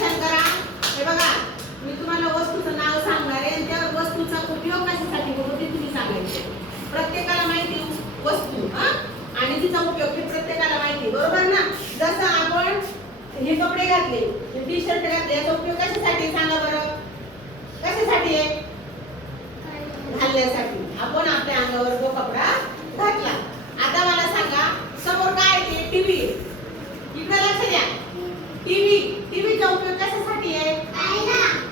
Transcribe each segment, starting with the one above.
छान करा. हे बघा मी तुम्हाला वस्तूचं नाव सांगणार आहे आणि त्या वस्तूचा उपयोग कशासाठी होतो ते तुम्ही सांगायचे. प्रत्येकाला माहिती वस्तू आणि तिचा उपयोग हे प्रत्येकाला माहिती, बरोबर ना. जसं आपण हे कपडे घातले, हे टी शर्ट घातले, याचा उपयोग कशासाठी सांगा बरं. कशासाठी आहे? घालण्यासाठी. आपण आपल्या अंगावर जो कपडा घातला. आता मला सांगा समोर काय आहे? टीव्ही. इकडे लक्ष द्या. टीव्हीचा उपयोग कशासाठी आहे?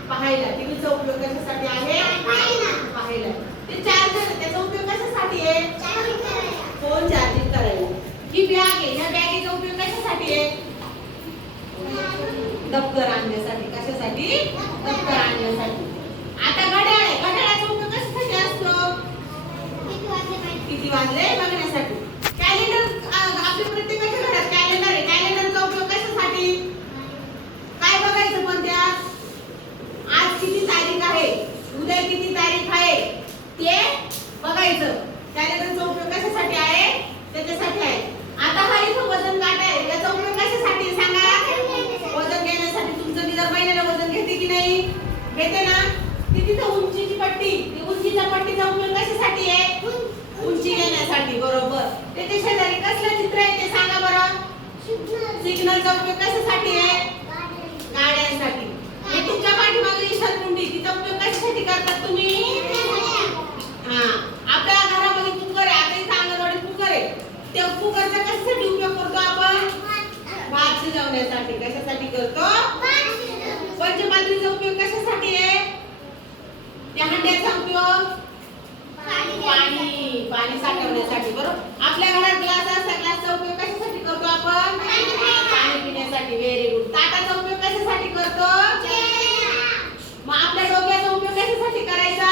पाहायला. टीव्हीचा उपयोग कशासाठी आहे? पाहायला. ते चार्जर, त्याचा उपयोग कशासाठी आहे? फोन चार्जिंग करायला. ही बॅग आहे, ह्या बॅगेचा उपयोग कशासाठी आहे? दप्तर आणण्यासाठी. कशासाठी? दप्तर आणण्यासाठी. आता घड्याळ आहे, घड्याळाचा उपयोग कशासाठी असतो? किती वाजले बघण्यासाठी. कॅलेंडर, आपल्या प्रत्येकाच्या घरात कॅलेंडर आहे. कॅलेंडरचा उपयोग कशासाठी? काय बघायचं पण त्यात? आज किती तारीख आहे, उद्या किती तारीख आहे ते बघायचं. कॅलेंडरचा उपयोग कशासाठी आहे? त्याच्यासाठी आहे. आता हा इथं वजन काटा आहे, याचा उपयोग कशासाठी सांगा? वजन घेण्यासाठी. तुमचं जर महिन्याला वजन घेते की नाही? घेते ना. ती तिथं उंचीची पट्टी, उंचीच्या पट्टीचा उपयोग कशासाठी आहे? उंची घेण्यासाठी, बरोबर. त्याच्या शेजारी कसलं चित्र आहे ते सांगा बरं. सिग्नलचा उपयोग कशासाठी आहे? गाड्यांसाठी. हे तुमच्या पाठीमागे ईशानकुंडी, तिचा उपयोग कशासाठी करतात तुम्ही? आपल्या घरामध्ये कुकर आहे. आता इथं अंगणवाडीत कुकर आहे. त्या कुकरचा कशासाठी उपयोग करतो आपण? भात शिजवण्यासाठी. कशासाठी करतो? पंचपात्रीचा उपयोग कशासाठी आहे? त्या हंड्याचा उपयोग पाणी साठवण्यासाठी, बरोबर. आपल्या घरात ग्लास असता, ग्लासचा उपयोग कशासाठी करतो आपण? पाणी पिण्यासाठी. Very good. ताटाचा उपयोग कशासाठी करतो? मग आपल्या डोक्याचा उपयोग कशासाठी करायचा?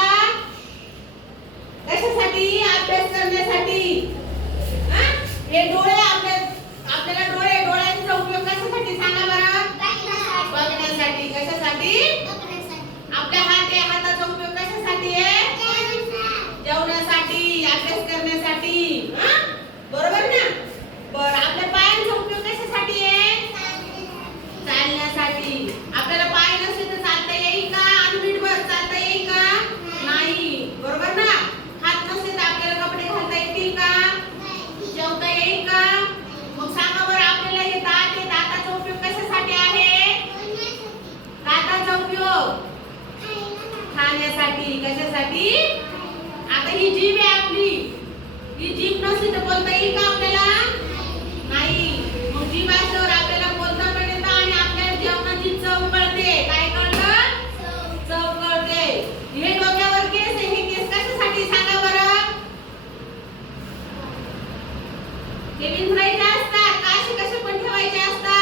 कशासाठी? अभ्यास करण्यासाठी. हे डोळे, आपल्याला डोळ्यांचा उपयोग कशासाठी सांगा बरं. बघण्यासाठी. कशासाठी? आपल्या हात आहे, हाताचा उपयोग कशासाठी आहे? जेवण्यासाठी, अभ्यास करण्यासाठी. बरोबर ना. बरं, आपल्या पायांचा उपयोग कशासाठी आहे? चालण्यासाठी. आपल्याला पाय नसले तर चालता येईल का? अनफिटवर चालता येईल का? नाही, बरोबर ना. हात नसले तर आपल्याला कपडे घालता येतील का? जेवता येईल का? मग सांगा बरं आपल्याला हे दात आहे, दाताचा उपयोग कशासाठी आहे? दाताचा उपयोग खाण्यासाठी. कशासाठी? आता ही जीभ आहे आपली, ही जीभ नसली तर बोलता येईल का आपल्याला? नाही. मग जीभ असल्यावर आपल्याला बोलता पण येतं आणि आपल्या जेवणाची चव कळते. काय कळतं? चव कळते. हे डोक्यावर केस आहे, हे केस कशासाठी सांगा बरं. हे विंचरायचे असतात का? असे कसे पण ठेवायचे असतात?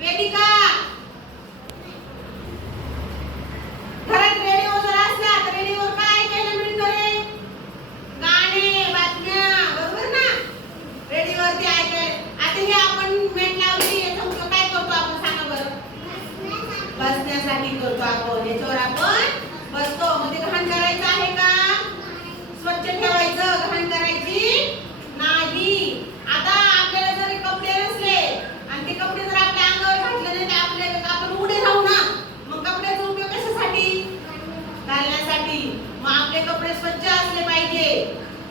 वेदिका घरात रेडिओ जर असला तर रेडिओवर काय ऐकायला मिळतं रे? गाणे, बातम्या, बरोबर ना. रेडिओवरती ऐकायला. आता हे आपण मेट लावली, याचा उपयोग काय करतो आपण सांगा बरं. बसण्यासाठी करतो आपण. याच्यावर आपण बसतो. मग ते घाण करायचं आहे का? स्वच्छ ठेवायचं, घाण करायची नाही. आता आपल्याला जर कपडे नसले आणि ते कपडे जर आपल्या अंगावर घातले नाही तर आपण उडे राहू ना. मग कपड्याचा उपयोग कशासाठी? घालण्यासाठी. मग आपले कपडे स्वच्छ असले पाहिजे,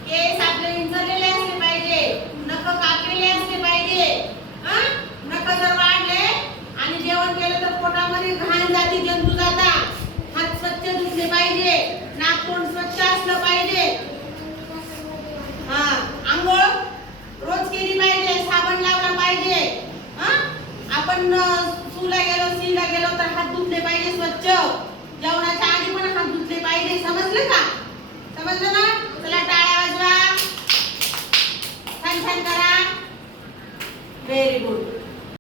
केस आपले विंचरलेले असले पाहिजे, नख कापलेले असले पाहिजे. नख जर वाढले आणि जेवण केलं तर पोटामध्ये घाण जाती, जंतू जातात. हात स्वच्छ धुतले पाहिजे, नाक तोंड स्वच्छ असलं पाहिजे. आंघोळ रोज केली पाहिजे, साबण लावला पाहिजे. आपण सूला गेलो, सीला गेलो तर हात धुतले पाहिजे स्वच्छ. जेवणाच्या आधी पण हात धुतले पाहिजे. समजलं का?